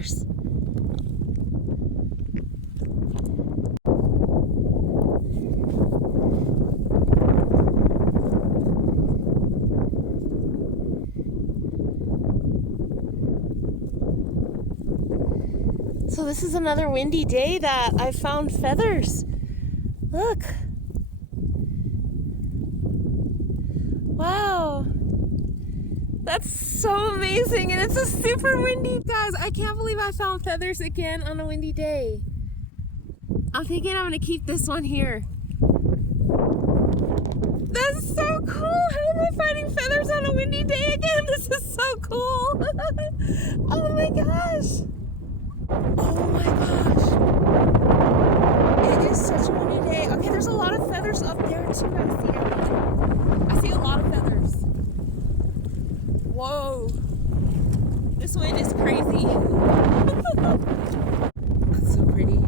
feathers. So this is another windy day that I found feathers. Look. Wow. That's so amazing, and it's a super windy, guys. I can't believe I found feathers again on a windy day. I'm thinking I'm gonna keep this one here. That's so cool. How am I finding feathers on a windy day again? This is so cool. Oh my gosh. Oh my gosh. It is such a windy day. Okay, there's a lot of feathers up there too. I see a lot of feathers. Whoa. This wind is crazy. That's so pretty.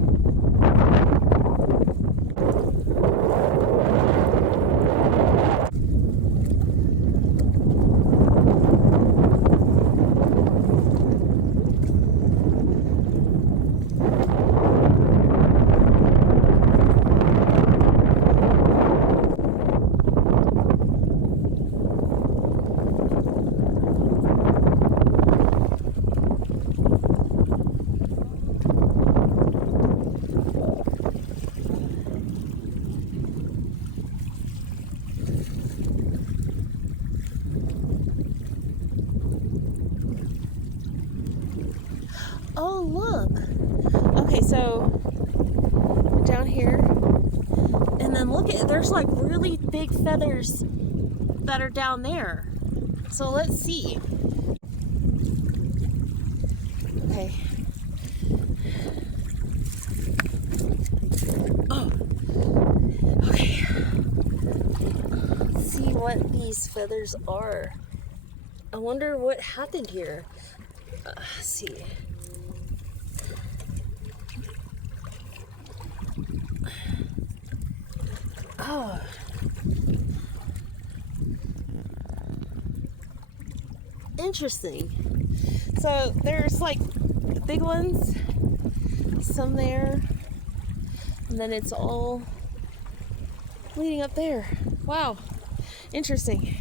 Oh, look. Okay, so down here, and then look at, there's like really big feathers that are down there. So let's see. Okay. Oh, okay. Let's see what these feathers are. I wonder what happened here. Let's see. Oh. Interesting. So there's like the big ones, some there, and then it's all leading up there. Wow. Interesting.